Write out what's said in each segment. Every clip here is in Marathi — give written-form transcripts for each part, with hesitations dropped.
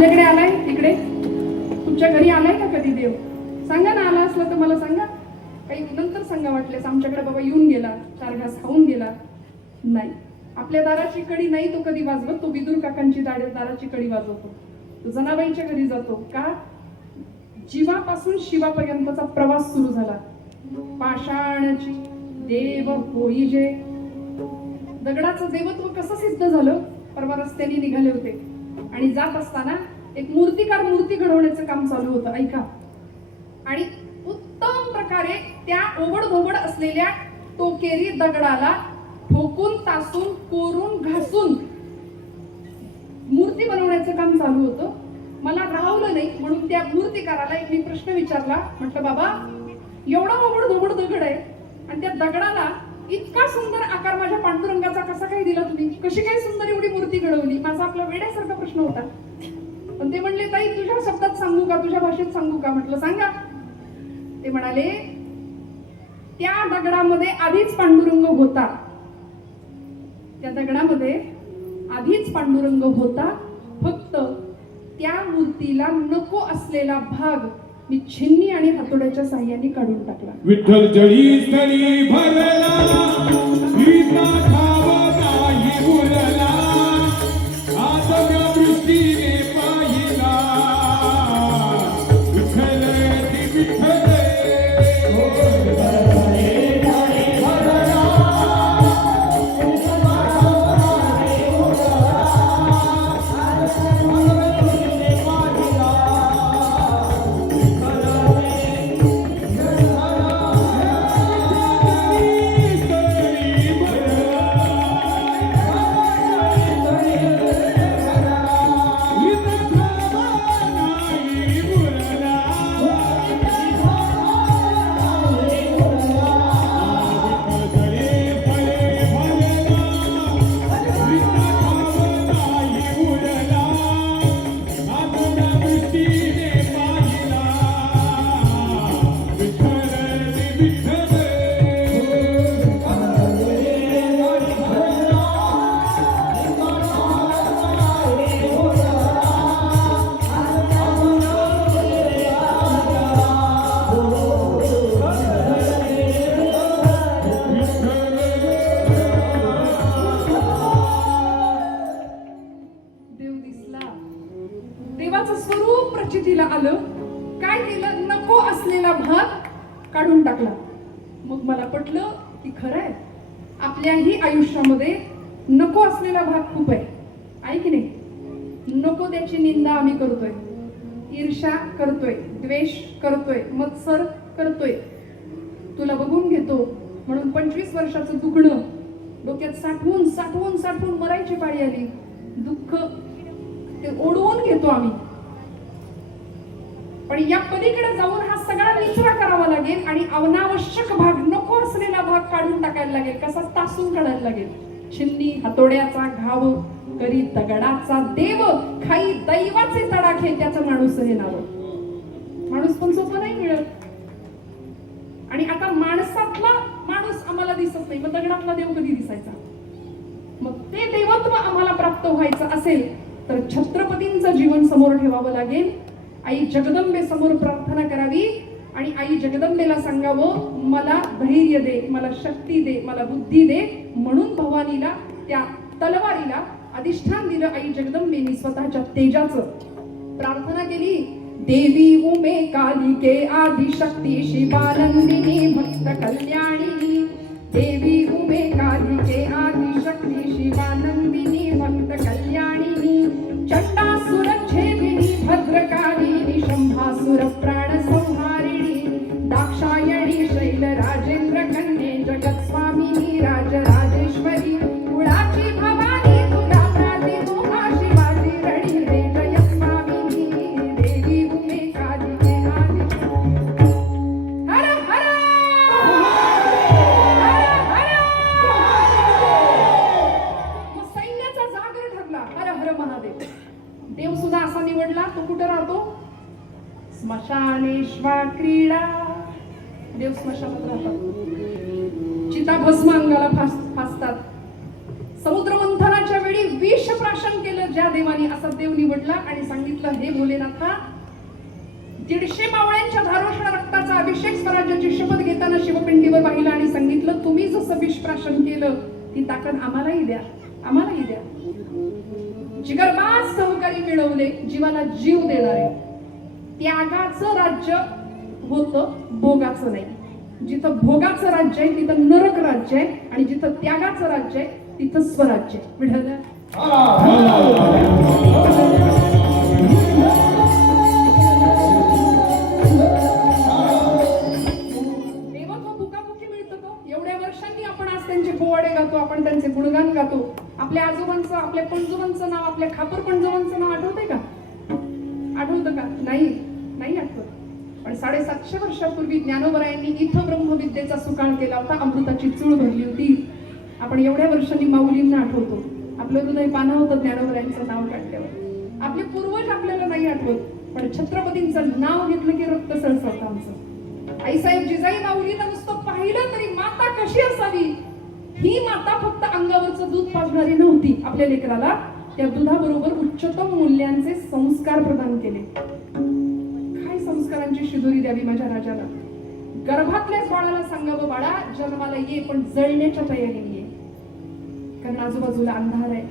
आपल्याकडे आलाय तिकडे? तुमच्या घरी आलाय का कधी देव? सांगा ना, आला असला तर मला सांगा. काही नंतर सांगा वाटल्यास. आमच्याकडे बाबा येऊन गेला, 4 घास खाऊन गेला. नाही, आपल्या दाराची कडी नाही तो कधी वाजवत. तो विदुर काकांची दाराची कडी वाजवतो. तो जनाबाईंच्या घरी जातो. का? जीवापासून शिवापर्यंतचा प्रवास सुरू झाला. पाषाणची देव होईजे. दगडाचं देवत्व कसं सिद्ध झालं? परवा रस्त्याने निघाले होते आणि जात असताना एक मूर्तिकार मूर्ती घडवण्याचं काम चालू होतं. ऐका. आणि उत्तम प्रकारे त्या ओबड असलेल्या टोकेरी दगडाला ठोकून, तासून, कोरून, घासून मूर्ती बनवण्याचं काम चालू होतं. मला राहवलं नाही म्हणून त्या मूर्तिकाराला एक मी प्रश्न विचारला. म्हटलं, बाबा एवढा ओबड दगड आहे आणि त्या दगडाला इतका सुंदर आकार माझ्या पांडुरंगाचा कसा काय दिला तुम्ही? कशी काय सुंदर एवढी मूर्ती घडवली? माझा आपला वेड्यासारखा प्रश्न होता. पण ते म्हणले, ताई तुझ्या शब्दात सांगू का, तुझ्या भाषेत सांगू का? म्हटलं सांगा. ते म्हणाले, त्या दगडामध्ये आधीच पांडुरंग होता. त्या दगडामध्ये आधीच पांडुरंग होता. फक्त त्या मूर्तीला नको असलेला भाग मी छिन्नी आणि हातोड्याच्या साह्याने काढून टाकला. विठ्ठल जळी स्थळी भरला, गीता ठाव नाही उरला, आदव्य दृष्टीने पाहिला. विठ्ठल ती विठ्ठल स्वरूप प्रचितीला आलं. काय केलं? नको असलेला भाग काढून टाकला. मग मला पटलं की खरं आहे, आपल्याही आयुष्यामध्ये नको असलेला भाग खूप आहे. आहे की नाही? नको त्याची निंदा आम्ही करतोय, ईर्ष्या करतोय, द्वेष करतोय, मत्सर करतोय. तुला बघून घेतो म्हणून 25 वर्षाचं दुखणं डोक्यात साठवून साठवून साठवून मरायची पाळी आली. दुःख ते ओढवून घेतो आम्ही. पण या पलीकडे जाऊन हा सगळा निचरा करावा लागेल आणि अनावश्यक भाग, नको असलेला भाग काढून टाकायला लागेल. कसा? तासून काढायला लागेल. छिन्नी हातोड्याचा घाव करी दगडाचा देव, खाई दैवाचे तडाखे त्याचं माणूस हे नाव. माणूस पण सोपं नाही मिळत. आणि आता माणसातला माणूस आम्हाला दिसत नाही, मग दगडातला देव कधी दिसायचा? मग ते देवत्व आम्हाला प्राप्त व्हायचं असेल तर छत्रपतींचं जीवन समोर ठेवावं लागेल. आई जगदंबे समोर प्रार्थना करावी आणि आई जगदंबेला सांगावं, मला धैर्य दे, मला शक्ती दे, मला बुद्धी दे. म्हणून भवानीला, त्या तलवारीला अधिष्ठान दिलं आई जगदंबेनी स्वतःच्या तेजाचं. प्रार्थना केली, देवी उमे कालिके आदिशक्ती शिवानंदिनी भक्त कल्याणी. देवी उमे कालिके आदिशक्ती शिवानंदिनी भक्त कल्याणी. चंडासुर छेदिनी भद्रकालिनी शंभासुर प्राण संहारिणी. दाक्षायणी शैल राजेंद्र कन्ये जगत स्वामिनी राजराजेश्वरी. कुळाची भवानी तुला प्रादी तुहा शिवाजी रणी रे जय स्वामिनी. देवी उमे कालिके आदि. हर हर मग सैन्याचा जागर ठरला. हर हर महादेव. देव सुद्धा असा निवडला. तो कुठे राहतो? स्मशानेश्वा क्रीडा. देव स्मशानात राहतात. चिता भस्म अंगाला फासतात. समुद्र मंथनाच्या वेळी विष प्राशन केलं ज्या देवानी असा देव निवडला आणि सांगितलं, हे भोलेनाथा, 150 मावळ्यांच्या धारोष्ण रक्ताचा अभिषेक स्वराज्याची शपथ घेताना शिवपिंडीवर वाहिला आणि सांगितलं, तुम्ही जसं विषप्राशन केलं ती ताकद आम्हालाही द्या, आम्हालाही द्या. जिगरबाज सहकारी मिळवले, जीवाला जीव देणारे. त्यागाचं राज्य होतं, भोगाचं नाही. जिथं भोगाचं राज्य आहे तिथं नरक राज्य आहे, आणि जिथं त्यागाचं राज्य आहे तिथं स्वराज्य आहे. विठ्ठल देवत्व भुकाभुकी मिळतं तो. एवढ्या वर्षांनी आपण आज त्यांचे पोवाडे गातो, आपण त्यांचे गुणगान गातो. आपल्या आजोबांचं, आपल्या पणजोबांचं नाव, आपल्या खापर पणजोबांचं नाव आठवतंय का? आठवतं का? नाही, नाही आठवत. पण 750 वर्षापूर्वी ज्ञानोबरायांनी इथं ब्रह्मविद्येचा सुकाळ केला होता, अमृताची चूळ भरली होती. आपण एवढ्या वर्षांनी माऊलींना आठवतो. आपलं हृदय पानं होतं ज्ञानोबरायांचं नाव काढल्यावर. आपले पूर्वज आपल्याला नाही आठवत, पण छत्रपतींचं नाव घेतलं की रक्त सळसळतं आमचं. आईसाहेब जिजाई माऊलींना नुसतं पाहिलं तरी माता कशी असावी, ही माता फक्त अंगावरचं दूध पाजणारी नव्हती. आपल्या लेकराला त्या दुधाबरोबर उच्चतम मूल्यांचे संस्कार प्रदान केले. काय संस्कारांची शिदोरी द्यावी माझ्या राजाला? गर्भातल्याच बाळाला सांगावं, बाळा जन्माला ये पण जळण्याच्या तयारीने ये, कारण आजूबाजूला अंधार आहे.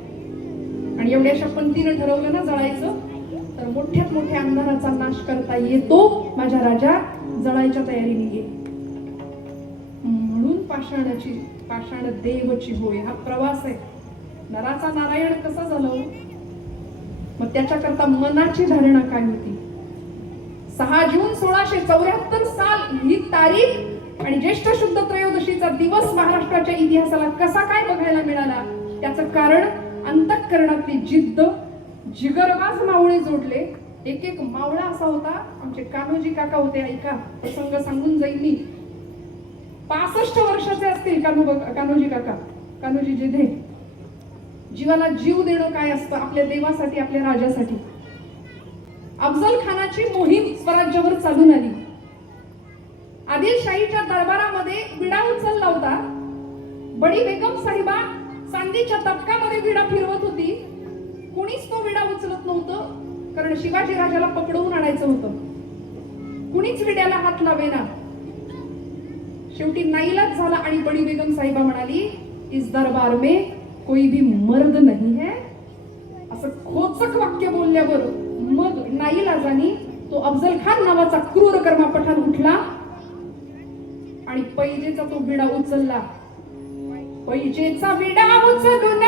आणि एवढ्याशा पंक्तीनं ठरवलं ना जळायचं, तर मोठ्यात मोठ्या अंधाराचा नाश करता येतो. माझ्या राजा जळायच्या तयारीने ये. म्हणून पाषाण देवची होय हा प्रवास आहे. नराचा नारायण कसा झाला? मग त्याच्याकरता मनाची धारणा काय होती? 6 जून 1674 साल ही तारीख आणि ज्येष्ठ शुद्ध त्रयोदशीचा दिवस महाराष्ट्राच्या इतिहासाला कसा काय बघायला मिळाला? त्याचं कारण अंतःकरणातली जिद्द. जिगरबाज मावळे जोडले. एक एक मावळा असा होता. आमचे कान्होजी काका होते, ऐका प्रसंग सांगून जाईल मी. 65 वर्षाचे असतील कान्होजी काका, कान्होजी जेधे. जीवाला जीव देणं काय असतं आपल्या देवासाठी, आपल्या राजासाठी. अफजल खानाची मोहीम स्वराज्यावर चालून आली. आदिलशाहीच्या दरबारामध्ये विडा उचलला होता. बडी बेगम साहिबा चांदीच्या तपकामध्ये विडा फिरवत होती. कुणीच तो विडा उचलत नव्हतं, कारण शिवाजी राजाला पकडवून आणायचं होतं. कुणीच विड्याला हात लावेना. शेवटी नाईलाज झाला आणि बडी बेगम साहिबा म्हणाली, इस दरबार में कोई भी मर्द नहीं है. असं खोचक वाक्य बोलल्यावर मग नाईलाजानी तो अफजल खान नावाचा क्रूर कर्मा पठाण उठला आणि पैजेचा तो विडा उचलला. पैजेचा विडा उचलून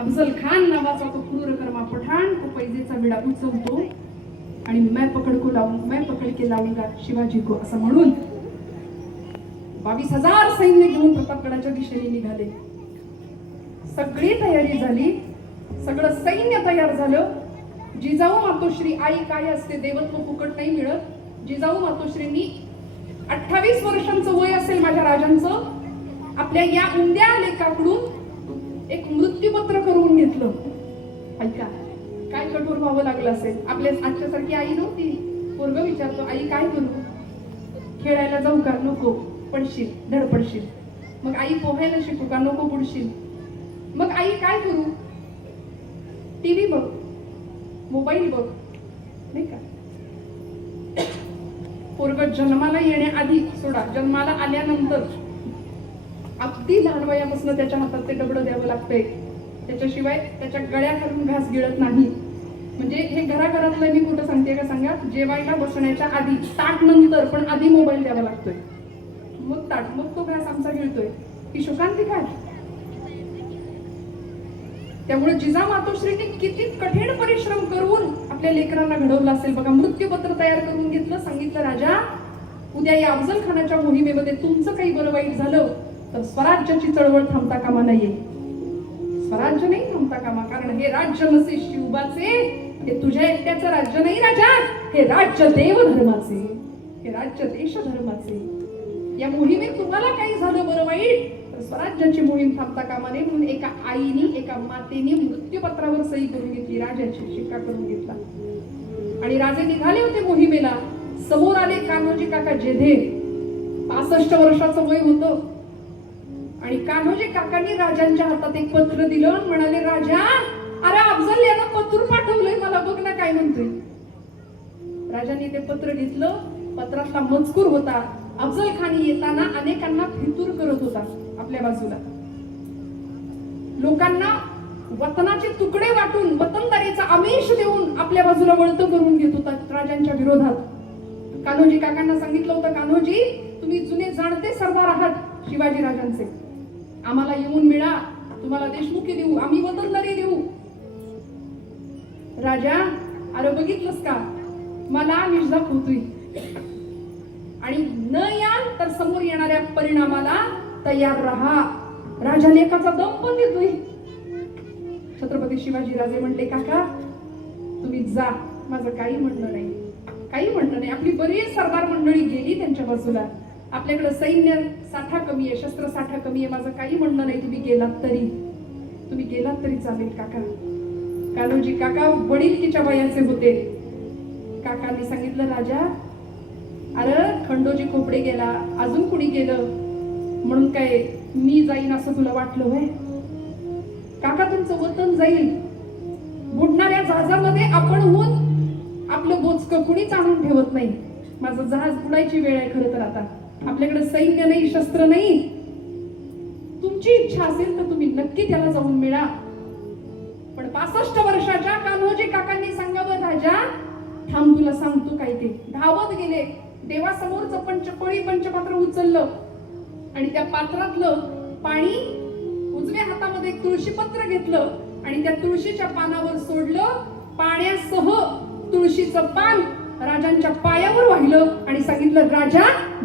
अफजल खान नावाचा तो क्रूर कर्मा पठाण तो पैजेचा विडा उचलतो आणि मैं पकड के लाऊंगा शिवाजी को असं म्हणून 22,000 सैन्य घेऊन प्रतापगडाच्या दिशेने निघाले. सगळी तयारी झाली. सगळं सैन्य तयार झालं. जिजाऊ मातोश्री, आई काय असते, देवत्व फुकट नाही मिळत. जिजाऊ मातोश्रींनी 28 वर्षांचं वय असेल माझ्या राजांचं, आपल्या या उंद्या लेकाकडून एक मृत्यूपत्र करून घेतलं. ऐका काय कठोर व्हावं लागलं असेल. आपल्या आजच्यासारखी आई नव्हती. पोरगं विचारतो, आई काय करू, खेळायला जाऊ का, नको पडशील, धडपडशील. मग आई पोहायला शिकू का, नको बुडशील. मग आई काय करू, टीव्ही बघ, मोबाईल बघ, नाही का. पोरगं जन्माला येण्याआधी सोडा, जन्माला आल्यानंतर अगदी लहान वयापासून त्याच्या हातात ते डबडं द्यावं लागतंय. त्याच्याशिवाय त्याच्या गळ्याखालून घास गिळत नाही. म्हणजे हे घराघरातलं मी कुठं सांगते का सांगा, जेवायला बसण्याच्या आधी, ताट नंतर, पण आधी मोबाईल द्यावा लागतोय, मग ताट, मग तो घास आमचा गिळतोय. ही शोकांती काय. त्यामुळे जिजा मातोश्रींनी किती कठीण परिश्रम करून आपल्या लेकरांना घडवलं असेल बघा. मृत्यूपत्र तयार करून घेतलं. सांगितलं, राजा उद्या या अफजल खानाच्या मोहिमेमध्ये तुमचं काही बरं वाईट झालं तर स्वराज्याची चळवळ थांबता कामा नाहीये. स्वराज्य नाही थांबता कामा, कारण हे राज्य नसे शिवबाचे, हे तुझ्या एकट्याचं राज्य नाही राजा, हे राज्य देवधर्माचे, हे राज्य देश धर्माचे. या मोहिमेत तुम्हाला काही झालं बरं वाईट तर स्वराज्याची मोहीम थांबता कामा नये. म्हणून एका आईनी, एका मातेने मृत्यूपत्रावर सही करून घेतली, राजाची शिक्का करून घेतला. आणि राजे निघाले होते मोहिमेला. समोर आले कान्होजी काका जेधे. 65 वर्षाचं वय होतं. आणि कान्होजी काकांनी राजांच्या हातात एक पत्र दिलं. म्हणाले, राजा अरे अफजल यानं पत्र पाठवलंय मला, बघ ना काय म्हणतोय. राजांनी ते पत्र घेतलं. पत्रातला मजकूर होता, अफजल खान येताना अनेकांना फितूर करत होता आपल्या बाजूला. लोकांना वतनाचे तुकडे वाटून, वतनदारीचा आमिष देऊन आपल्या बाजूला वळतं करून घेत होता राजांच्या विरोधात. कान्होजी काकांना सांगितलं होतं, कान्होजी तुम्ही जुने जाणते सरदार आहात शिवाजी राजांचे, आम्हाला येऊन मिळा, तुम्हाला देशमुखी देऊ, आम्ही वतनदारी देऊ. राजा अरे बघितलंस का, मला निजाप होतोय आणि न याल तर समोर येणाऱ्या परिणामाला तयार राहा. राजा लेखाचा दम पण देतोय. छत्रपती शिवाजी राजे म्हणले, काका तुम्ही जा, माझं काही म्हणणं नाही, काही म्हणणं नाही. आपली बरीच सरदार मंडळी गेली त्यांच्या बाजूला. आपल्याकडे सैन्य साठा कमी आहे, शस्त्र साठा कमी आहे, माझं काही म्हणणं नाही. तुम्ही गेलात तरी चालेल काका. कान्होजी काका वडिलकीच्या वयाचे होते. काकांनी सांगितलं, राजा अरे खंडोजी खोपडे गेला, अजून कुणी गेलं म्हणून काय मी जाईन असं तुला वाटलं व्हय? काका तुमचं वतन जाईल. बुडणाऱ्या जहाजामध्ये आपण होऊन आपलं बोचकं कुणीच आणून ठेवत नाही. माझं जहाज बुडायची वेळ आहे खरं तर आता. आपल्याकडे सैन्य नाही, शस्त्र नाही. तुमची इच्छा असेल तर तुम्ही नक्की त्याला जाऊन मिळा. पण 65 वर्षाच्या कान्होजी काकांनी सांगावं, राजा थांब तुला सांगतो काय ते. धावत गेले. देवासमोरचं पंचपात्र उचललं आणि त्या पात्रातलं पाणी उजव्या हातामध्ये एक तुळशीपत्र घेतलं आणि त्या तुळशीच्या पानावर सोडलं. पाण्यासह तुळशीचं पान राजांच्या पायावर वाहिलं आणि सांगितलं, राजा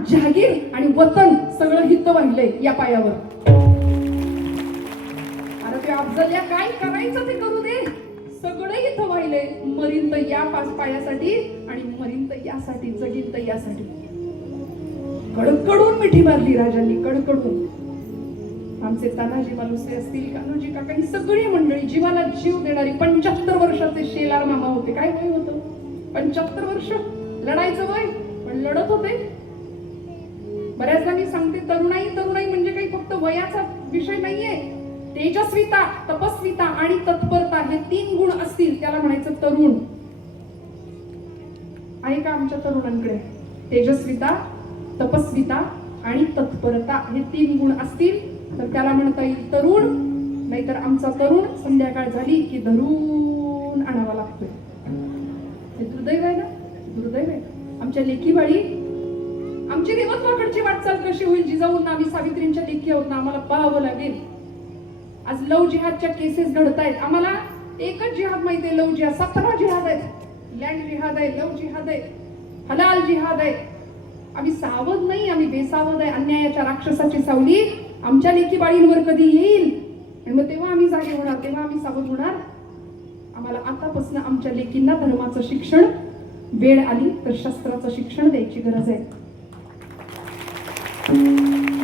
जहागीर आणि वतन सगळं हित वाहिलंय या पायावर. अरे ते अफजल काय करायचं ते करू दे, सगळं इथं वाहिलंय. मरीन तर या पायासाठी आणि मरीन तर यासाठी, जगीन तर यासाठी. कडकडून मिठी मारली राजांनी, कडकडून. आमचे तानाजी मालुसरे असतील, कान्होजी काका, ही सगळी मंडळी जीवाला जीव देणारी. 75 वर्षाचे शेलार मामा होते. काय वय होतं? 75 वर्ष. लढायचं वय, पण लढत होते. बऱ्याचदा मी सांगते, तरुणाई म्हणजे काही फक्त वयाचा विषय नाहीये. तेजस्विता, तपस्विता आणि तत्परता हे 3 गुण असतील त्याला म्हणायचं तरुण. आहे का आमच्या तरुणांकडे? तेजस्विता, तपस्विता आणि तत्परता हे 3 गुण असतील तर त्याला म्हणता येईल तरुण. नाहीतर आमचा तरुण संध्याकाळ झाली की धरून आणावा लागतोय. हे दुर्दैव आहे ना, दुर्दैव आहे. आमच्या लेकी बाळी, आमची देवत्वाकडची वाटचाल कशी होईल? जिजाऊंना आम्ही सावित्रींच्या लेकी आहोत ना, आम्हाला पाहावं लागेल. आज लव जिहादच्या केसेस घडतायत. आम्हाला एकच जिहाद माहिती आहे, लव जिहाद. 17 जिहाद आहेत. लँड जिहाद आहे, लव जिहाद आहे, हलाल जिहाद आहे. आम्ही सावध नाही, आम्ही बेसावध आहे. अन्यायाच्या राक्षसाची सावली आमच्या लेकी बाळींवर कधी येईल आणि मग तेव्हा आम्ही जागे होणार, तेव्हा आम्ही सावध होणार. आम्हाला आतापासून आमच्या लेकींना धर्माचं शिक्षण, वेळ आली तर शस्त्राचं शिक्षण द्यायची गरज आहे.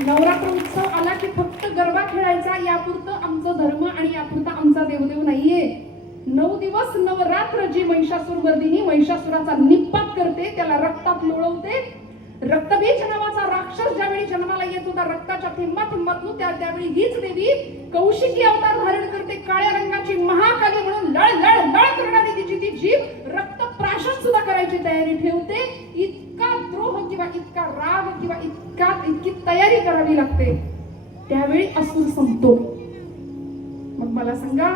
नवरात्र उत्सव आला की फक्त गरबा खेळायचा यापुरतं आमचं धर्म आणि यापुरता आमचा देवदेव नाहीये. 9 दिवस नवरात्र जी महिषासूर मर्दिनी महिषासुराचा निपात करते, त्याला रक्तात लोळवते. रक्तबीज नावाचा राक्षस ज्यावेळी जन्माला येत होता रक्ताच्या थेंबातून त्यावेळी हीच देवी कौशिकी अवतार धारण करते. काळ्या रंगाची महाकाली म्हणून लळ लळ लळ करणारी तिची ती जीभ रक्त प्राशन सुद्धा करायची तयारी ठेवते. इतका द्रोह किंवा इतका राग किंवा इतकी तयारी करावी लागते. त्यावेळी असुर संपतो. मग मला सांगा,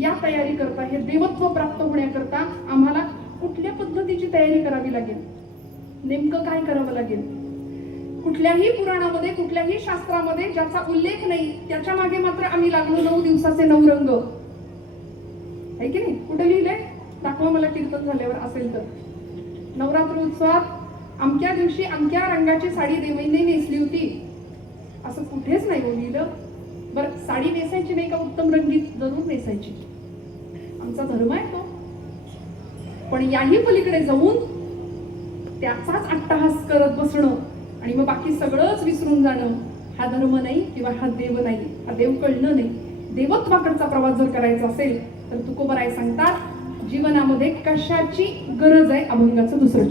या तयारी करता, हे देवत्व प्राप्त होण्याकरता आम्हाला कुठल्या पद्धतीची तयारी करावी लागेल? नेमकं काय करावं लागेल? कुठल्याही पुराणामध्ये, कुठल्याही शास्त्रामध्ये ज्याचा उल्लेख नाही त्याच्या मागे मात्र आम्ही लागलो 9 दिवसाचे 9 रंग. आहे की नाही? कुठे लिहिलंय? दाखवा मला कीर्तन झाल्यावर असेल तर. नवरात्र उत्सवात अमक्या दिवशी अमक्या रंगाची साडी देवईने नेसली होती असं कुठेच नाही लिहिलं. बरं, साडी नेसायची नाही का? उत्तम रंगीत जरूर नेसायची, आमचा धर्म आहे तो. पण याही पलीकडे जाऊन त्याचाच अट्टहास करत बसणं आणि मग बाकी सगळंच विसरून जाणं, हा धर्म नाही किंवा हा देव नाही, हा देव कळणं नाही. देवत्वाकडचा प्रवास जर करायचा असेल तर तुकोबराय सांगतात, जीवनामध्ये कशाची गरज आहे? अभंगाचं दुसरं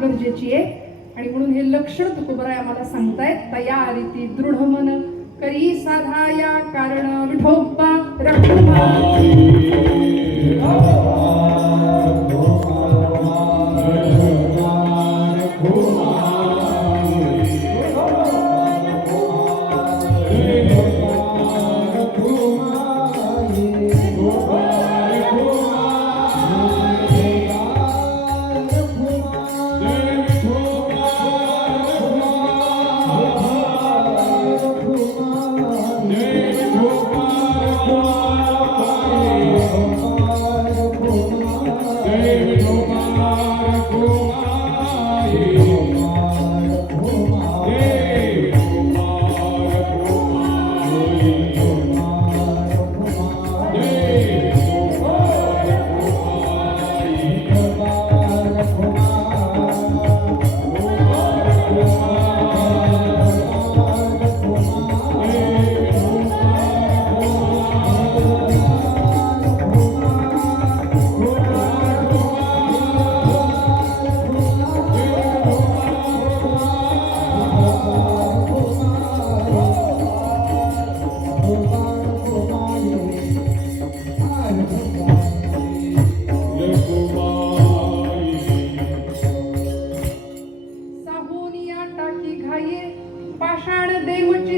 गरजेची आहे. आणि म्हणून हे लक्षण तुकोबराय आम्हाला सांगतायत. तयारीती दृढ मन करी साधाया कारण विठोबा रखुमाई.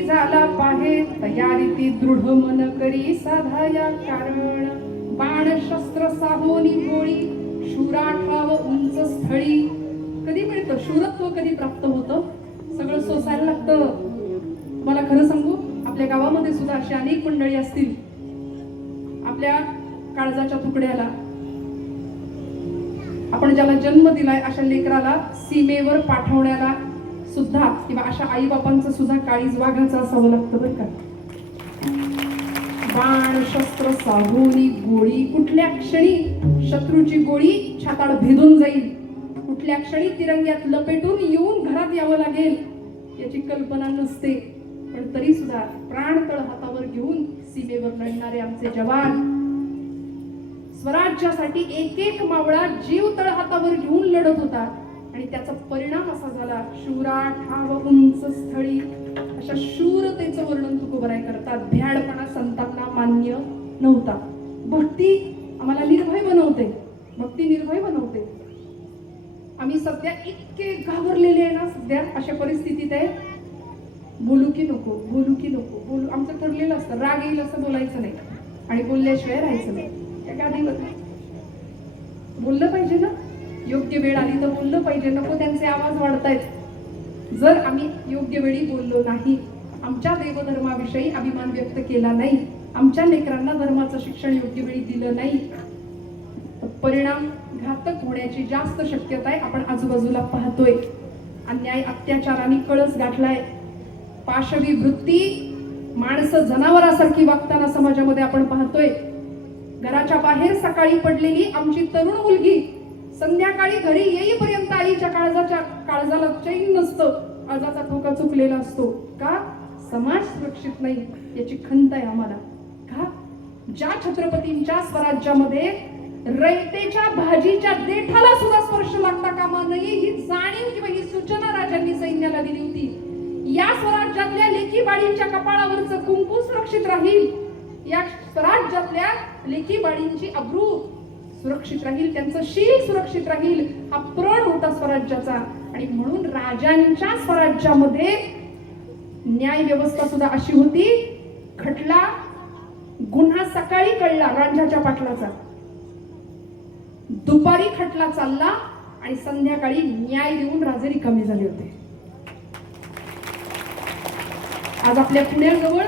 झाला पाहे तयारीती दृढ मन करी साधाया कारण. बाण शस्त्र साहोनी गोळी शूरा ठाव उंच स्थळी. कधी मिळतं शूरत्व? कधी प्राप्त होतं? सगळं सोसायला लागतं. मला खरं सांगू, आपल्या गावामध्ये सुद्धा अशी अनेक मंडळी असतील, आपल्या काळजाच्या तुकड्याला, आपण ज्याला जन्म दिलाय अशा लेकराला सीमेवर पाठवण्याला सुद्धा किंवा अशा आई बापांचं सुद्धा काळीज वाघाचं असावं लागतं बरं का. बाण शस्त्र साहोनी गोळी. कुठल्या क्षणी शत्रूची गोळी छाताड भेदून जाईल, कुठल्या क्षणी तिरंग्यात लपेटून येऊन घरात यावं लागेल, याची कल्पना नसते, पण तरी सुद्धा प्राण तळ हातावर घेऊन सीमेवर लढणारे आमचे जवान, स्वराज्यासाठी एक एक मावळा जीव तळ हातावर घेऊन लढत होता आणि त्याचा परिणाम असा झाला, शूरा ठाव उंच स्थळी, अशा शूरतेचं वर्णन तुकोबराय करतात. भ्याडपणा संतांना मान्य नव्हता. भक्ती आम्हाला निर्भय बनवते, भक्ती निर्भय बनवते. आम्ही सध्या इतके घाबरलेले आहे ना, सध्या अशा परिस्थितीत आहे, बोलू की नको, बोलू की नको, बोलू. आमचं ठरलेलं असतं, राग येईल असं बोलायचं नाही आणि बोलल्याशिवाय राहायचं नाही. त्या गादीवर बोललं पाहिजे ना, योग्य वेळ आली तर बोललं पाहिजे. नको त्यांचे आवाज वाढतायत. जर आम्ही योग्य वेळी बोललो नाही, आमच्या देवधर्माविषयी अभिमान व्यक्त केला नाही, आमच्या लेकरांना धर्माचं शिक्षण योग्य वेळी दिलं नाही, परिणाम घातक होण्याची जास्त शक्यता आहे. आपण आजूबाजूला पाहतोय, अन्याय अत्याचाराने कळस गाठलाय. पाशवी वृत्ती, माणसं जनावरासारखी वागताना समाजामध्ये आपण पाहतोय. घराच्या बाहेर सकाळी पडलेली आमची तरुण मुलगी संध्याकाळी घरी येईपर्यंत आईच्या काळजाला चैन नसतं, काळजाचा ठोका चुकलेला असतो. का? समाज सुरक्षित नाही याची खंत आहे आम्हाला. का? ज्या छत्रपतींच्या स्वराज्यामध्ये रयतेच्या भाजीच्या देठाला सुद्धा स्पर्श लागता कामा नये, ही जाणीव किंवा ही सूचना राजांनी सैन्याला दिली होती. या स्वराज्यातल्या लेखी बाळींच्या कपाळावरचं कुंकू सुरक्षित राहील, या स्वराज्यातल्या लेखी बाळींची अब्रू सुरक्षित राहील, त्यांचं शील सुरक्षित राहील, हा प्रण होता स्वराज्याचा. आणि म्हणून राजांच्या स्वराज्यामध्ये न्याय व्यवस्था सुद्धा अशी होती, खटला गुन्हा सकाळी कळला रांझाच्या पाटलाचा, दुपारी खटला चालला आणि संध्याकाळी न्याय देऊन राजे रिकामे झाले होते. आज आपल्या पुण्याजवळ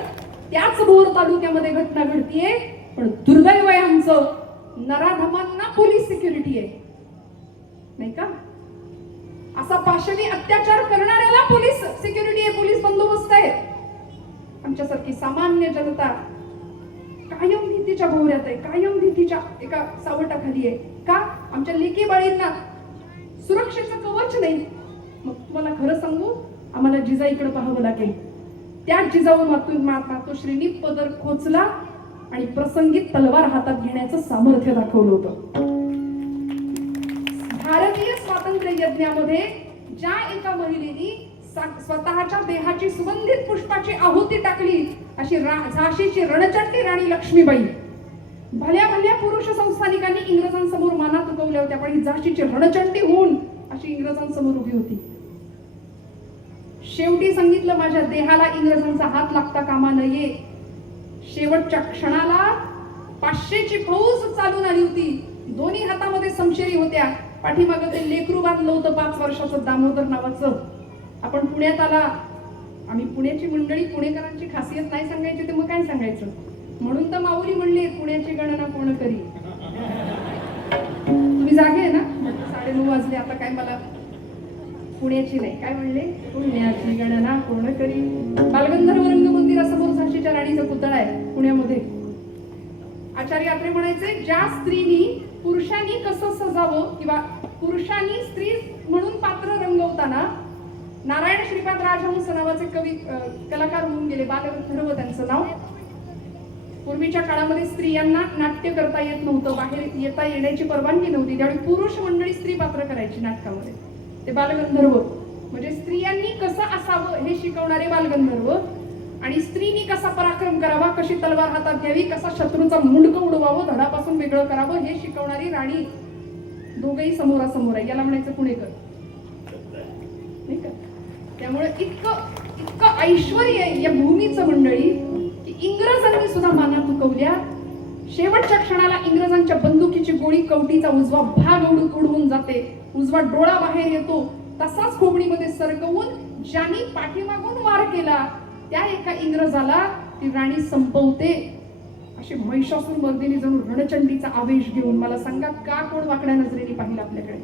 त्याच भोर तालुक्यामध्ये घटना घडतीये, पण दुर्दैव आहे आमचं, नराधमांना पोलीस सिक्युरिटी आहे, नाही का? असा पाशवी अत्याचार करणाऱ्याला पोलीस सिक्युरिटी आहे, पोलीस बंदोबस्त आहे. आमच्यासारखी सामान्य जनता कायम भीतीच्या भोवऱ्यात आहे, कायम भीतीच्या एका सावटाखाली आहे. का? आमच्या लेकी बाळींना सुरक्षेचं कवच नाही. मग तुम्हाला खरं सांगू, आम्हाला जिजाईकडे पाहावं लागेल. त्या जिजाऊ मातोश्रींनी पदर खोचला आणि प्रसंगी तलवार हातात घेण्याचं सामर्थ्य दाखवलं होतं. भारतीय स्वातंत्र्य यज्ञामध्ये ज्या एका महिलेने स्वतःच्या देहाची सुगंधित पुष्पाची आहुती टाकली, अशी झाशीची रणचंडी राणी लक्ष्मीबाई. भल्या भल्या पुरुष संस्थानिकांनी इंग्रजांसमोर माना तुकवल्या होत्या, पण ही झाशीची रणचंडी होऊन अशी इंग्रजांसमोर उभी होती. शेवटी सांगितलं, माझ्या देहाला इंग्रजांचा हात लागता कामा नये. शेवटच्या क्षणाला 500ची फौज चालून आली होती, दोन्ही हातामध्ये समशेरी होत्या, पाठीमागं ते लेकरू बांधलं होतं 5 वर्षाचं दामोदर नावाचं. आपण पुण्यात आला, आम्ही पुण्याची मंडळी, पुणेकरांची खासियत नाही सांगायची तर मग काय सांगायचं, म्हणून तर माऊली म्हणली पुण्याची गणना कोण करी. तुम्ही जागे आहे ना? 9:30 वाजले, आता काय मला पुण्याची नाही, काय म्हणले, पुण्याची गणना कोण करी. बालगंधर्व रंगमंदिरासमोर झाशीच्या राणीचा पुतळा आहे पुण्यामध्ये. आचार्य अत्रे म्हणायचे, ज्या स्त्रीनी पुरुषांनी कसं सजावं किंवा पुरुषांनी स्त्री म्हणून पात्र रंगवताना, नारायण श्रीपाद राजहंस नावाचे कवी कलाकार होऊन गेले, बालगंधर्व त्यांचं नाव. पूर्वीच्या काळामध्ये स्त्रियांना नाट्य करता येत नव्हतं, बाहेर येता येण्याची परवानगी नव्हती, त्यावेळी पुरुष मंडळी स्त्री पात्र करायची नाटकामध्ये. ते बालगंधर्व म्हणजे स्त्रियांनी कसं असावं हे शिकवणारे बालगंधर्व, आणि स्त्रीनी कसा पराक्रम करावा, कशी तलवार हातात घ्यावी, कसा शत्रूचा मुंडकं उडवावं, धडापासून वेगळं करावं हे शिकवणारी राणी. दोघेही समोरासमोर आहे, याला म्हणायचं पुणेकर, नाही का? त्यामुळे इतकं ऐश्वर्य आहे या भूमीचं मंडळी, की इंग्रजांनी सुद्धा माना तुकवल्या. शेवटच्या क्षणाला इंग्रजांच्या बंदुकीची गोळी कवटीचा उजवा भाग उडवून जाते, उजवा डोळा बाहेर येतो, तसाच खोबणीमध्ये सरकवून ज्यांनी पाठीमागून वार केला त्या एका इंग्रजाला ती राणी संपवते. अशी महिषासूर मर्दिनी जणू रणचंडीचा आवेश घेऊन. मला सांगा, का कोण वाकड्या नजरेने पाहिलं आपल्याकडे?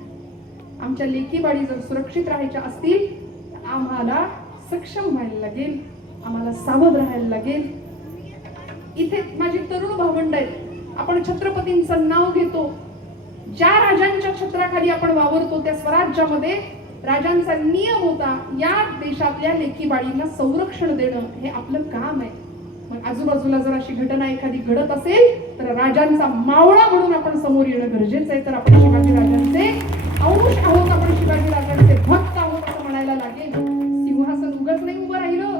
आमच्या लेकी बाळी जर सुरक्षित राहायच्या असतील तर आम्हाला सक्षम व्हायला लागेल, आम्हाला सावध राहायला लागेल. इथे माझी तरुण भावंड आहेत, आपण छत्रपतींचं नाव घेतो, ज्या राजांच्या छत्राखाली आपण वावरतो त्या स्वराज्यामध्ये राजांचा नियम होता या देशातल्या लेकी बाळींना संरक्षण देणं हे आपलं काम आहे. मग आजूबाजूला जर अशी घटना एखादी घडत असेल तर राजांचा मावळा म्हणून आपण समोर येणं गरजेचं आहे. तर आपण शिवाजी राजांचे अंश आहोत, आपण शिवाजी राजांचे भक्त आहोत असं म्हणायला लागेल. सिंहासन उगाच नाही उभं राहिलं,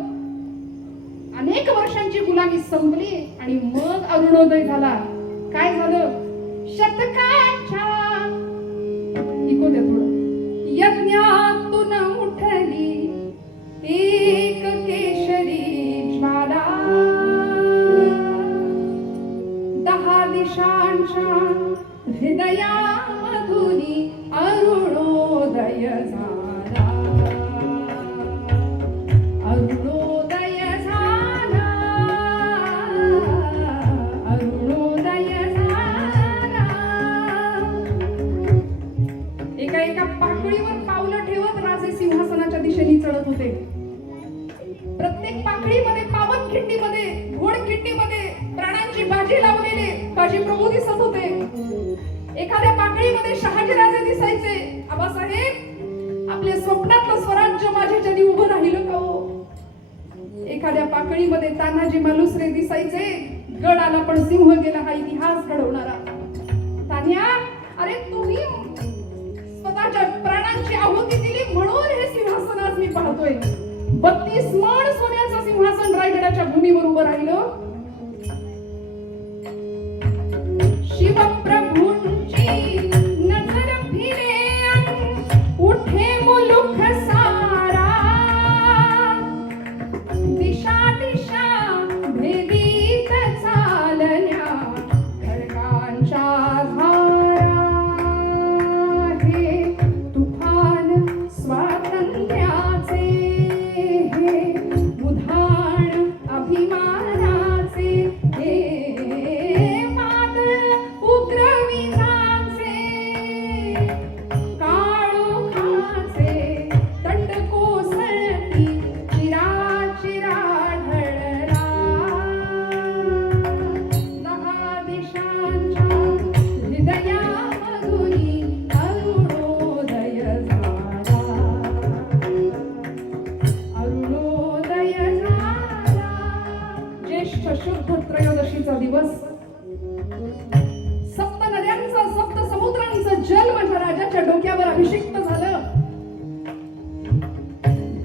अनेक वर्षांची गुलामी संपली आणि मग अरुणोदय झाला. काय झालं? शतकाच्या इको द्या थोडं. यज्ञातून उठली एक केशरी ज्वाला, 10 दिशांच्या हृदयामधुनी अरुणोदय झाला. अरुणोदय झाला, अरुणोदय झाला. एका पाकळीवर पावलं ठेवत राजे सिंहासनाच्या दिशेने चढत होते. प्रत्येक पाकळीमध्ये, पावन खिंडीमध्ये, घोड खिंडीमध्ये प्राणांची बाजी लावलेले बाजी प्रभू दिसत होते. एखाद्या पाकळीमध्ये शहाजी राजे दिसायचे. आबासाहेब, आपले स्वप्नातलं स्वराज्य माझ्याच्यानी उभं राहिलं का हो? एखाद्या पाकळीमध्ये तानाजी मालुसरे दिसायचे. गड आला पण सिंह गेला हा इतिहास घडवणारा. तान्या, अरे तुम्ही स्वतःच्या प्राणांची आहुती दिली म्हणून हे सिंहासन आज मी पाहतोय. 32 मण सोन्याचं सिंहासन रायगडाच्या भूमीवर उभं राहिलं. शिवप्रभूंची नजर फिरे उठे मुलुख सारा, दिशा दिशा भेदीत चालल्या खडकांच्या धारा. हे तुफान स्वातंत्र्याचे, हे उधाण अभिमानाचे, हे मादळ उग्रविजांचे, काळोखाचे दंड कोसळती चिराचिरा ढळला. 10 दिशांच्या हृदयामधुनी अरुणोदय झाला. अरुणोदय झाला. ज्येष्ठ शुद्ध त्रयोदशीचा दिवस. सप्त नद्यांचा, सप्त समुद्रांचं जल माझ्या राजाच्या डोक्यावर अभिषिक्त झालं.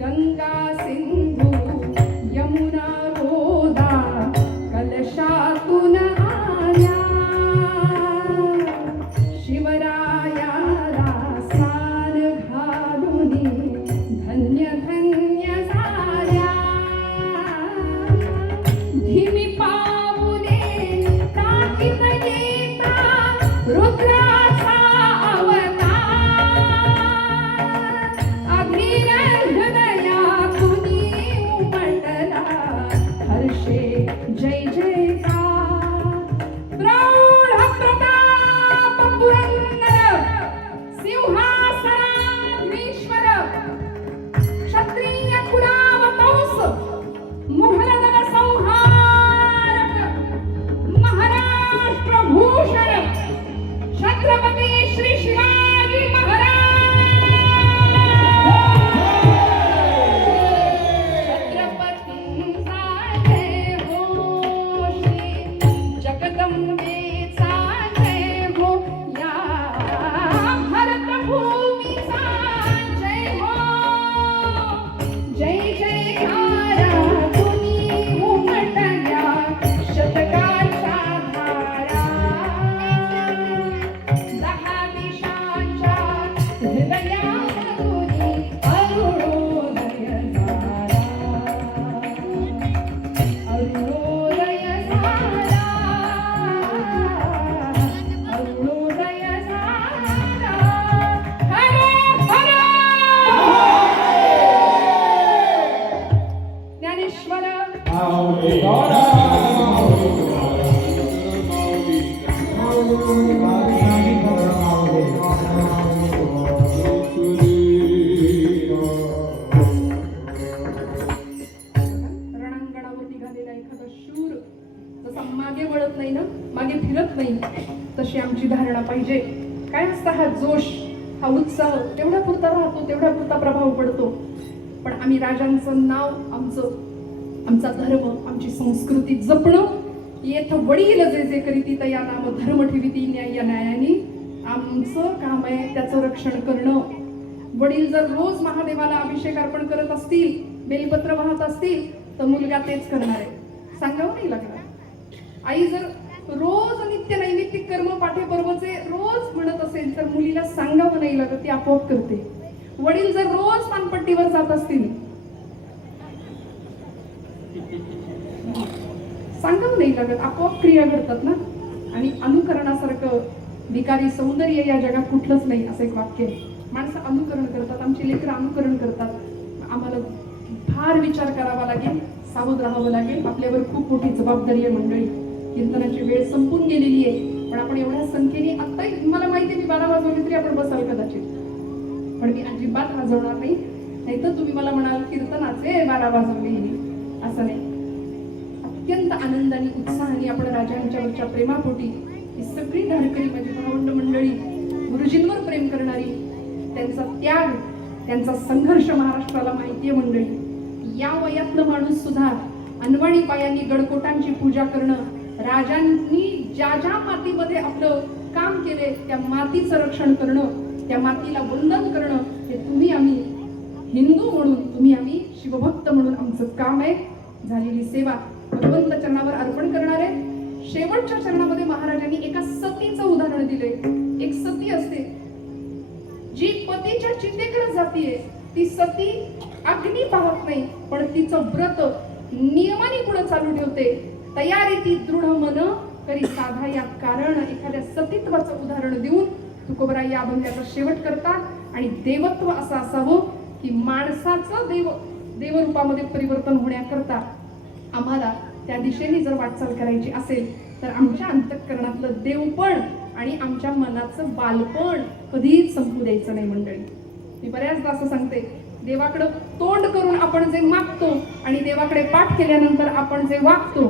गंगा सिंधू यमुना गोदा कलशातून आल्या. शिवरायाला स्नान घालूनी धन्य धन्य झाल्या. धीमी पाऊले ताकीत येता रुद्राचा अवतार. अधीर हृदयातूनी उमटला हर्षे जय जयकार. प्रौढ प्रताप पुरंदर सिंहासनाधीश्वर, क्षत्रिय कुलावतंस, मुघल दल संहारक, महाराष्ट्र भूषण छत्रपती श्री शिवाजी महाराज. छत्रपतींचा जय हो, श्री जगदंबेचा जय हो, या भारतभूमीचा जय हो. जय जयकारातूनी उमटल्या शतकाच्या धारा. 10 दिशांच्या हृदयामधुनी अरुणोदय झाला. अरुणोदय झाला. अरुणोदय झाला. हर हर ज्ञानेश्वर माऊली रणांगणावर निघालेला एखादा शूर जसा मागे वळत नाही ना, मागे फिरत नाही, तशी आमची धारणा पाहिजे. काय असता हा जोश? हा उत्साह तेवढ्या पुरता राहतो, तेवढ्या पुरता प्रभाव पडतो. पण आम्ही राजांचं नाव, आमचा धर्म, आमची संस्कृती जपणं, येथ वडील जे जे करीती तया नाम धर्म ठेविती न्याय न्यायानी, आमचं काम आहे त्याचं रक्षण करणं. वडील जर रोज महादेवाला अभिषेक अर्पण करत असतील, बेलपत्र वाहत असतील, तर मुलगा तेच करणार आहे, सांगावं नाही लागणार. आई जर रोज नित्य नैमित्तिक कर्म पाठेपर्वचे रोज म्हणत असेल, तर मुलीला सांगावं नाही लागत, ती आपोआप करते. वडील जर रोज पानपट्टीवर जात असतील, सांगावं नाही लागत, आपोआप क्रिया घडतात ना. आणि अनुकरणासारखं विकारी सौंदर्य या जगात कुठलंच नाही, असं एक वाक्य आहे. माणसं अनुकरण करतात, आमची लेकरं अनुकरण करतात. आम्हाला फार विचार करावा लागेल, सावध राहावं लागेल. आपल्यावर खूप मोठी जबाबदारी आहे मंडळी. कीर्तनाची वेळ संपून गेलेली आहे, पण आपण एवढ्या संख्येने, आत्ताही मला माहिती आहे मी 12 वाजवली तरी आपण बसाल कदाचित, पण मी अजिबात वाजवणार नाही. नाहीतर तुम्ही मला म्हणाल कीर्तनाचे 12 वाजवले, असं नाही. अत्यंत आनंदाने, उत्साहाने आपण राजांच्यावरच्या प्रेमापोटी ही सगळी धारकरी, माझी भावंड मंडळी, गुरुजींवर प्रेम करणारी, त्यांचा त्याग, त्यांचा संघर्ष महाराष्ट्राला माहिती आहे मंडळी. या वयातलं माणूस सुद्धा अनवाणी पायांनी गडकोटांची पूजा करणं, राजांनी ज्या ज्या मातीमध्ये आपलं काम केले त्या मातीचं रक्षण करणं, त्या मातीला वंदन करणं, हे तुम्ही आम्ही हिंदू म्हणून, तुम्ही आम्ही शिवभक्त म्हणून आमचं काम आहे. झालेली सेवा भगवंत चरणावर अर्पण करणार आहे. शेवटच्या चरणामध्ये महाराजांनी एका सतीचं उदाहरण दिले. एक सती असते जी पतीच्या चितेकडे जातीये, ती सती अग्नी पाहत नाही, पण तिचं व्रत नियमाने पुढे चालू ठेवते. तयारी ती दृढ मन करी साधा या कारण, एखाद्या सतीत्वाचं उदाहरण देऊन तुकोबराय या अभंगाचा शेवट करतात. आणि देवत्व असं असावं की माणसाचं देवरूपामध्ये परिवर्तन होण्याकरता आम्हाला त्या दिशेने जर वाटचाल करायची असेल, तर आमच्या अंतःकरणातलं देवपण आणि आमच्या मनाचं बालपण कधीच संपू द्यायचं नाही मंडळी. मी बऱ्याचदा असं सांगते, देवाकडे तोंड करून आपण जे मागतो आणि देवाकडे पाठ केल्यानंतर आपण जे वागतो,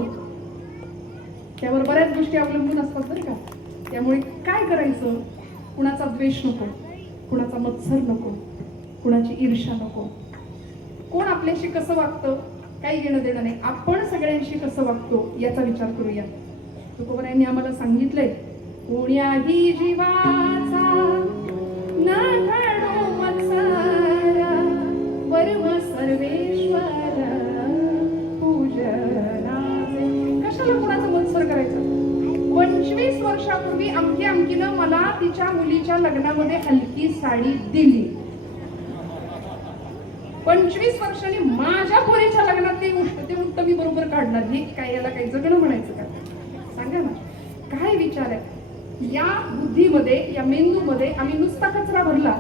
त्यावर बऱ्याच गोष्टी अवलंबून असतात बरं का. त्यामुळे काय करायचं, कुणाचा द्वेष नको, कुणाचा मत्सर नको, कुणाची ईर्ष्या नको. कोण आपल्याशी कसं वागतं काही घेणं देणं नाही, आपण सगळ्यांशी कसं वागतो याचा विचार करूया. तुकोबरायांनी आम्हाला सांगितलंय, कोण्याही जीवाचा न घडो मत्सर, परम सर्वेश्वर पूजनाचे. कशाला कुणाचं मत्सर करायचं. 25 वर्षापूर्वी अमकीनं मला तिच्या मुलीच्या लग्नामध्ये हलकी साडी दिली. 25 वर्षांनी माझ्या पोरीच्या लग्नात ती गोष्ट मी बरोबर काढणार. हे काय, याला काही जगणं म्हणायचं का? सांगा ना, काय विचार आहे या बुद्धीमध्ये, या मेंदूमध्ये. आम्ही नुसता कचरा भरला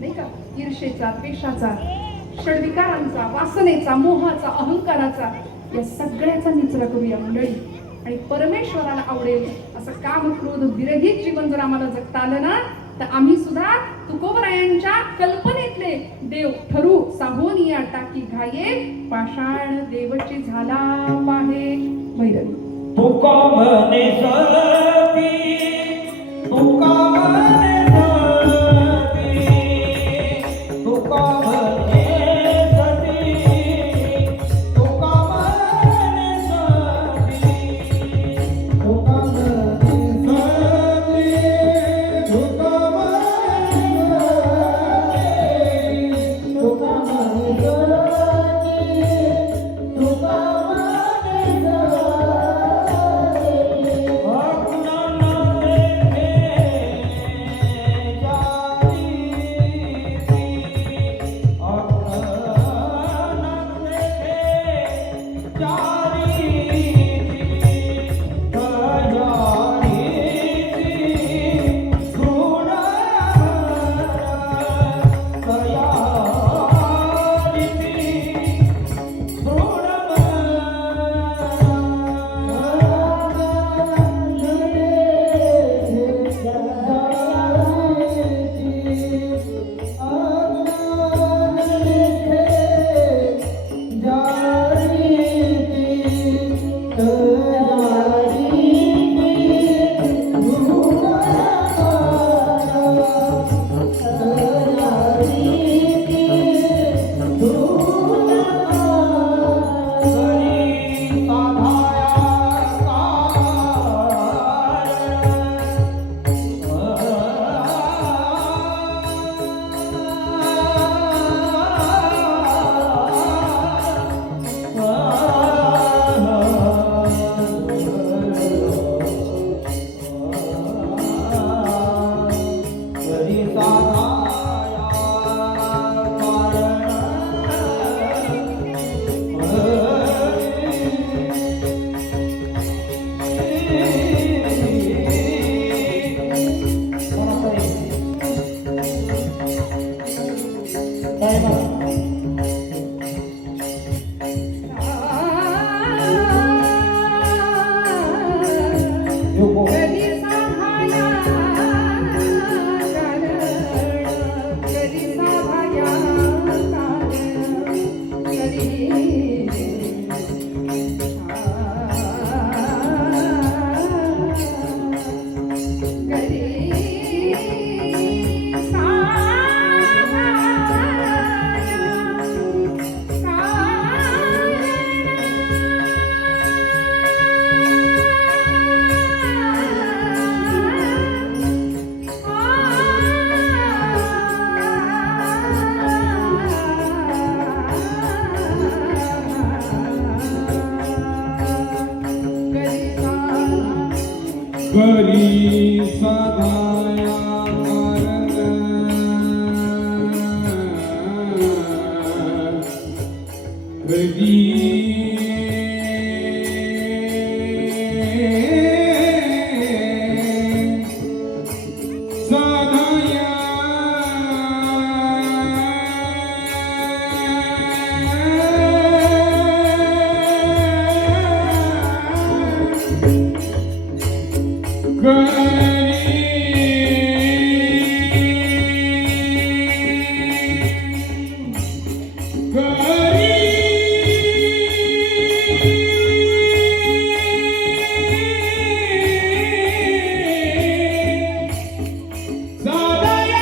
नाही का, ईर्षेचा, द्वेषाचा, षड्विकारांचा, वासनेचा, मोहाचा, अहंकाराचा, या सगळ्याचा निचरा करूया मंडळी. आणि परमेश्वराला आवडेल असं काम, क्रोध विरहित जीवन जर आम्हाला जगता आलं ना, तर आम्ही सुद्धा तुकोबरायांच्या कल्पनेतले देव ठरू. साहोनिया टाकी घाये, पाषाण देवची झाला पाहे. भैरवी तुका म्हणे सती, तुका म्हणे सती, तुका म्हणे सती, तुका म्हणे सती, तुका म्हणे सती, तुका म्हणे सती, तुका म्हणे सती, तुका जारी करी सदाया कधी सदाया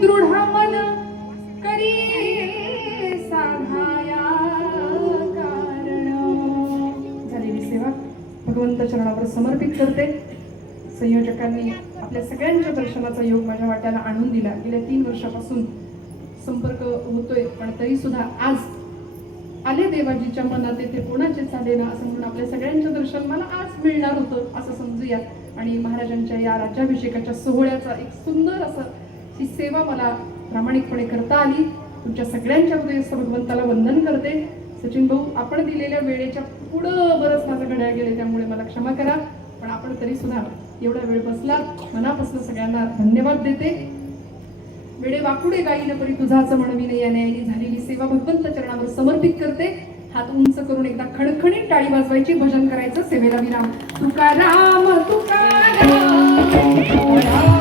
दृढ मन करी साधाया कारण. झालेली सेवा भगवंत चरणावर समर्पित करते. संयोजकांनी आपल्या सगळ्यांच्या दर्शनाचा योग माझ्या वाट्याला आणून दिला. गेल्या 3 वर्षापासून संपर्क होतोय, पण तरी सुद्धा आज आले देवाजीच्या मनात येते कोणाचेच आले ना असं म्हणून आपल्या सगळ्यांचं दर्शन मला आज मिळणार होतं असं समजूया. आणि महाराजांच्या या राज्याभिषेकाच्या सोहळ्याचा एक सुंदर असं ही सेवा मला प्रामाणिकपणे करता आली. तुमच्या सगळ्यांच्या हृदयस्थ भगवंताला वंदन करते. सचिन भाऊ, आपण दिलेल्या वेळेच्या पुढं बरंच माझं घड्याळ गेले, त्यामुळे मला क्षमा करा, पण आपण तरी सुद्धा एवढा वेळ बसला. मनापासून सगळ्यांना धन्यवाद देते. वेडे वाकुडे गाईन परी तुझाच म्हणविने या न्यायाने झालेली सेवा भगवंत चरणावर समर्पित करते. हात उंच करून एकदा खणखणीत टाळी वाजवायची, भजन करायचं, सेवेला विराम. तुकाराम तुकाराम तुकाराम.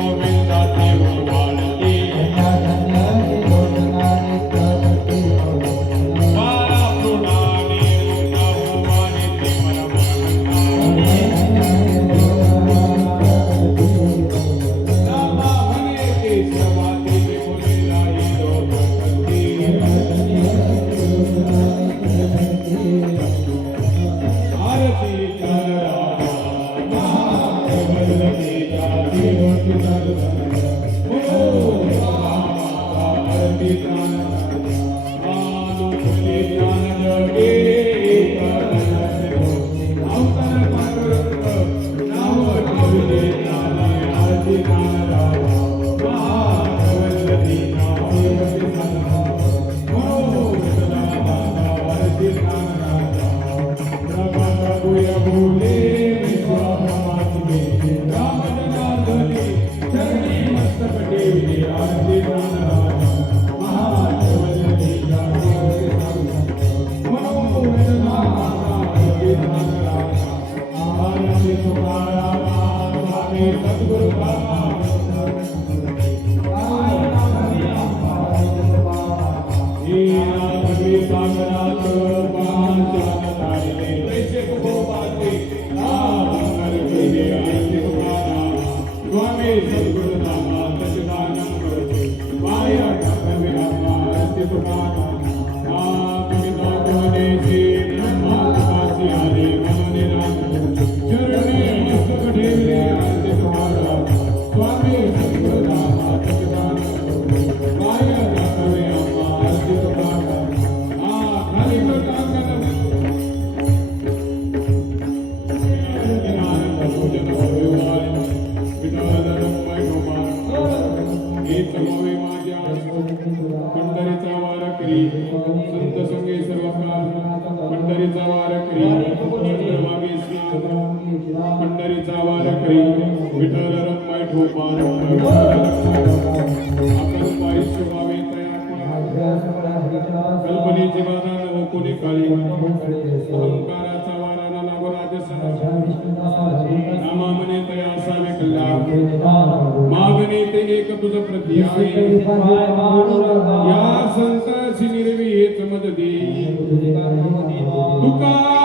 गोविंदाची वाढली बाळा पुढाने रुग्णावाने ते रामा म्हणे केशवाती विमुनीलाही लोकपती आरती करा महावल्लभी जाती आरती करा आलोकले ज्ञान जगे अवतार पांडुरंग नाव ठेवले ज्ञानी आरती करा महावल्लभी जाती आरती करा प्रभुया भोले विश्वात्मात्मे रामजनार्दने चरणी मस्तक ठेवले आरती प्राणराजा महावल्लभी जाती मनोवेदना आरती प्राणराजा आरती तुकाराम स्वामी सद्गुरु सागरात पांचान तारिले पैसे गोपाते नामकर केले आरती तुकाराम स्वामी सद्गुरु नामा सच्चिदानंद करते माया कमे आत्मा आरती तुकाराम कविता कोने से ब्रह्मासी आले मनने राम चरणी मस्तक ठेवले आरती तुकाराम स्वामी सद्गुरु नामा सच्चिदानंद करते माया कमे आत्मा आरती तुकाराम पंढरीचा वार करी संत संगे सर्वकाळ पंढरीचा वार करी चंद्रभागे स्नान पंढरीचा वार करी विठ्ठल रमाई ठोपार आपण पायी शोभावे कल्पनेचे बाधा नव कोणी काळी अहंकाराचा वारा नागराज नामा म्हणे तया असावे कल्याण मागणे ते एक तुझ प्रती आहे या संताची निर्वी हेच मद दे तुका